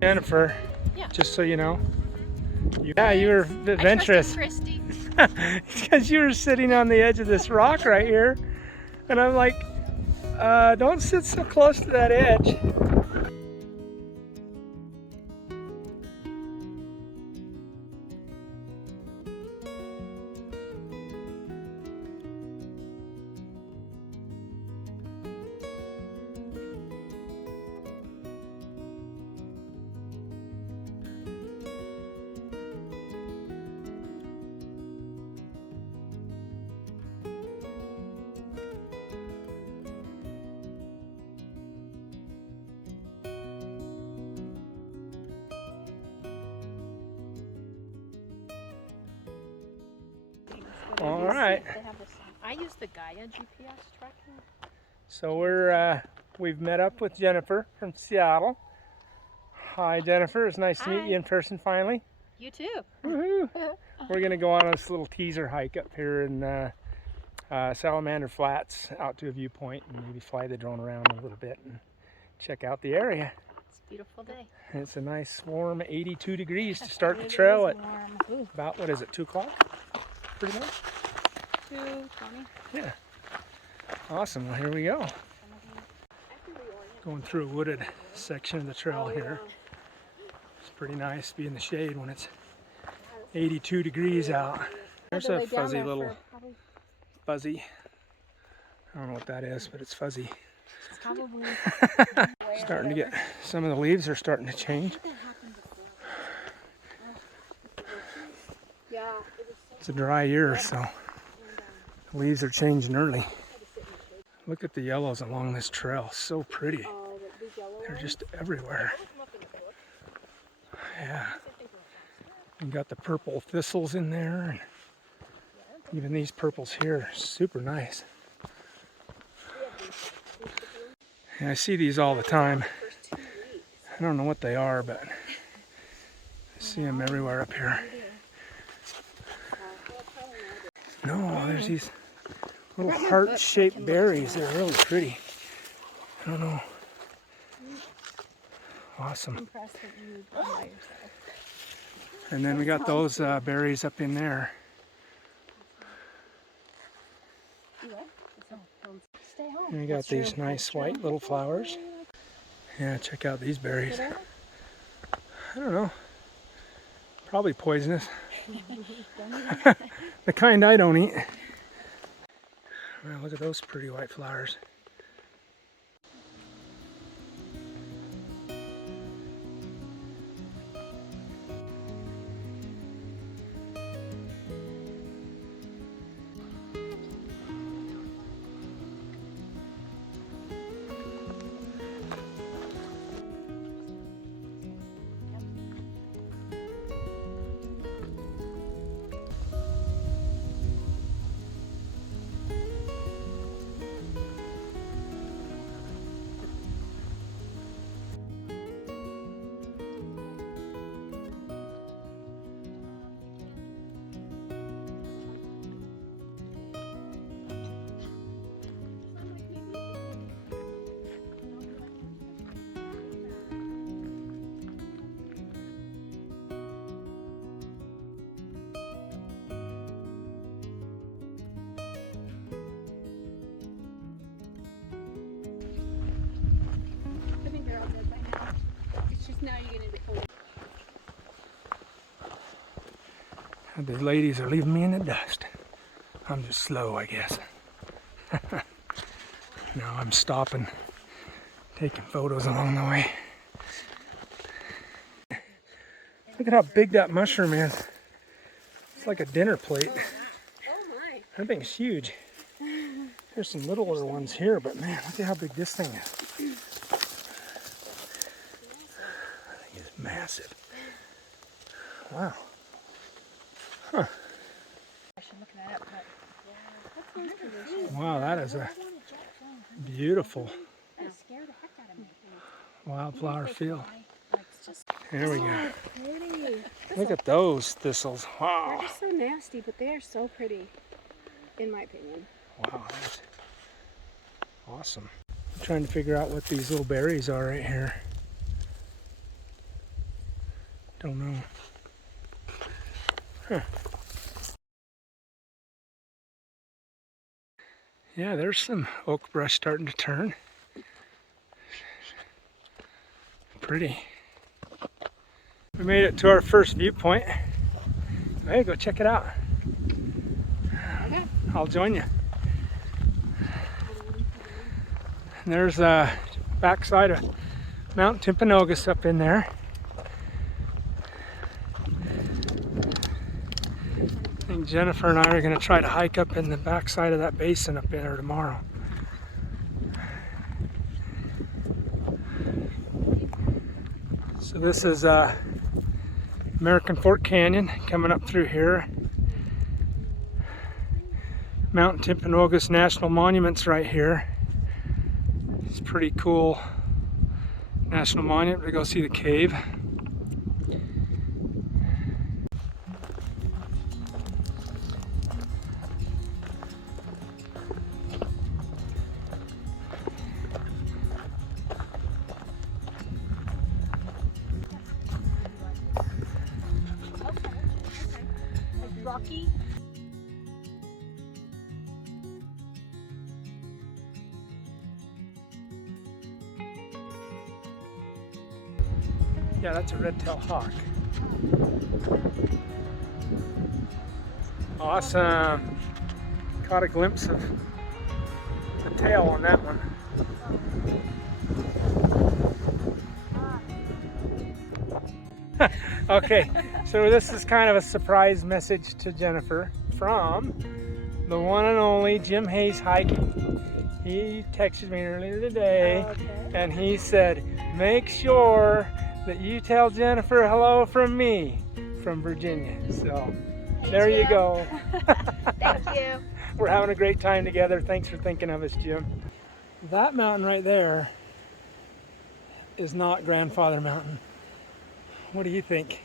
Jennifer, yeah. Just so you know. Yeah, you were adventurous. Kristy. Because you were sitting on the edge of this rock right here. And I'm like, don't sit so close to that edge. All right. I use the Gaia GPS tracking. So we've met up with Jennifer from Seattle. Hi, Jennifer. It's nice to meet you in person finally. You too. Woohoo! We're gonna go on this little teaser hike up here in Salamander Flats, out to a viewpoint, and maybe fly the drone around a little bit and check out the area. It's a beautiful day. And it's a nice warm 82 degrees to start the trail at about, what is it, 2 o'clock? Pretty much? 2:20. Yeah. Awesome. Well, here we go. Going through a wooded section of the trail here. It's pretty nice to be in the shade when it's 82 degrees out. There's a fuzzy little fuzzy. I don't know what that is, but it's fuzzy. It's probably starting to get, some of the leaves are starting to change. It's a dry year, so the leaves are changing early. Look at the yellows along this trail, so pretty. They're just everywhere. Yeah. You got the purple thistles in there, and even these purples here are super nice. And I see these all the time. I don't know what they are, but I see them everywhere up here. No, there's these little heart-shaped berries. They're really pretty. I don't know. Awesome. And then we got those berries up in there. And we got these nice white little flowers. Yeah, check out these berries. I don't know. Probably poisonous. The kind I don't eat. Well, look at those pretty white flowers. Now you're gonna be The ladies are leaving me in the dust. I'm just slow, I guess. Now I'm stopping, taking photos along the way. Look at how big that mushroom is. It's like a dinner plate. That thing's huge. There's some littler ones here, but man, look at how big this thing is. It's massive. Wow. Huh. Wow, that is a beautiful wildflower field. There we go. Look at those thistles. Wow. They're just so nasty, but they are so pretty, in my opinion. Wow, that's awesome. I'm trying to figure out what these little berries are right here. Don't know. Huh. Yeah, there's some oak brush starting to turn. Pretty. We made it to our first viewpoint. Hey, go check it out. Okay. I'll join you. And there's a backside of Mount Timpanogos up in there. I think Jennifer and I are going to try to hike up in the backside of that basin up there tomorrow. So this is American Fork Canyon coming up through here. Mount Timpanogos National Monument's right here. It's a pretty cool national monument to go see the cave. Rocky. Yeah, that's a red-tailed hawk. Awesome. Caught a glimpse of the tail on that one. Okay, so this is kind of a surprise message to Jennifer from the one and only Jim Hayes Hiking. He texted me earlier today, and he said, make sure that you tell Jennifer hello from me, from Virginia. So Hey, there you Jim. go. Thank you. We're having a great time together. Thanks for thinking of us, Jim. That mountain right there is not Grandfather Mountain. What do you think?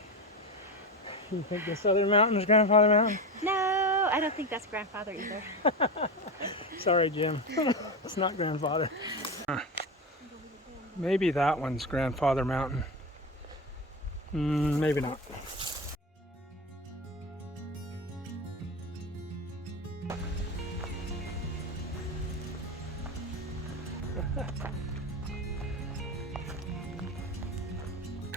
You think this other mountain is Grandfather Mountain? No, I don't think that's Grandfather either. Sorry, Jim. It's not Grandfather. Maybe that one's Grandfather Mountain. Maybe not.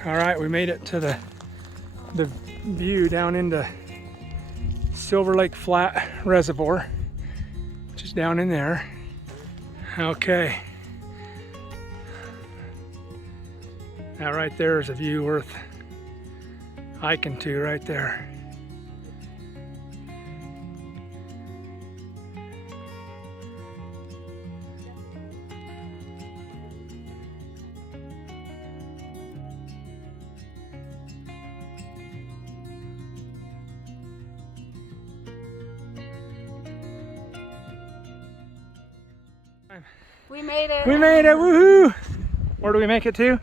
All right, we made it to the view down into Silver Lake Flat Reservoir, which is down in there. Okay. That right there is a view worth hiking to right there. We made it. We made it, woohoo! Where do we make it to?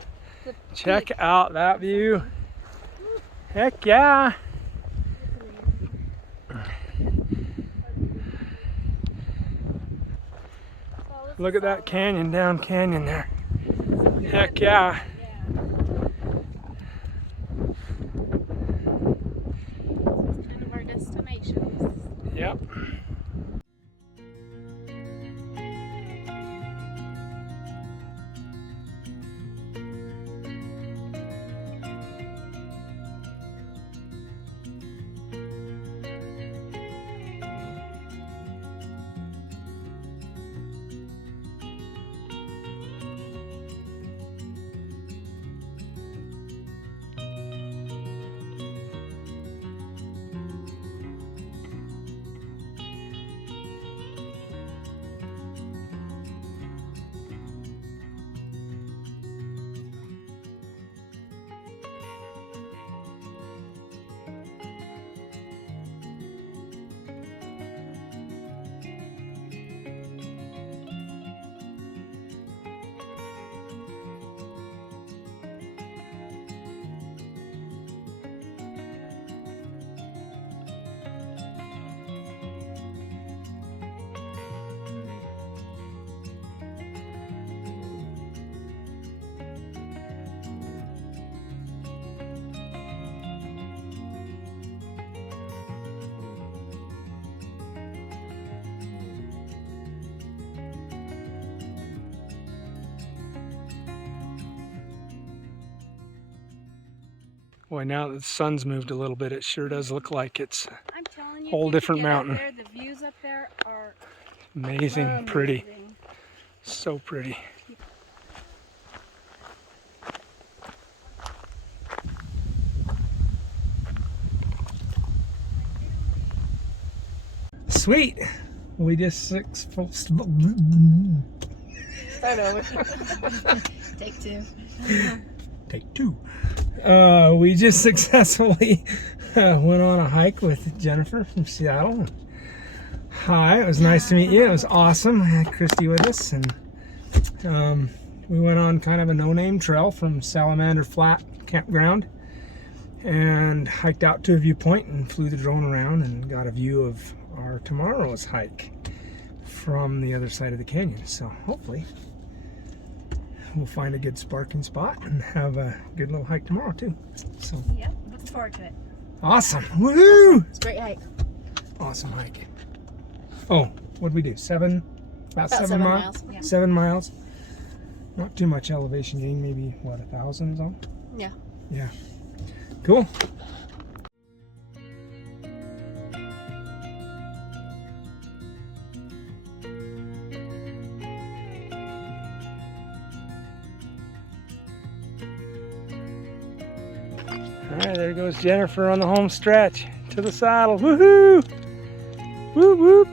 Check out that view. Heck yeah! Look at that canyon, down canyon there. Heck yeah! One of our destinations. Yep. Boy, now that the sun's moved a little bit, it sure does look like it's I'm telling you, whole if you different get up mountain. there, the views up there are amazing, pretty, amazing. so pretty. Sweet. We just Start over. Take two. Take two. We just successfully went on a hike with Jennifer from Seattle. Hi, it was nice to meet you. It was awesome. I had Kristy with us, and we went on kind of a no-name trail from Salamander Flat Campground and hiked out to a viewpoint and flew the drone around and got a view of our tomorrow's hike from the other side of the canyon. So hopefully we'll find a good sparking spot and have a good little hike tomorrow too. So Yep, looking forward to it. awesome. Woohoo! It's a great hike. Awesome hike. Oh, what did we do? About 7 7 miles? miles, yeah. 7 miles. Not too much elevation gain, maybe what, 1,000 zone? Yeah. Yeah. Cool. All right, there goes Jennifer on the home stretch to the saddle. Woohoo! Whoop whoop!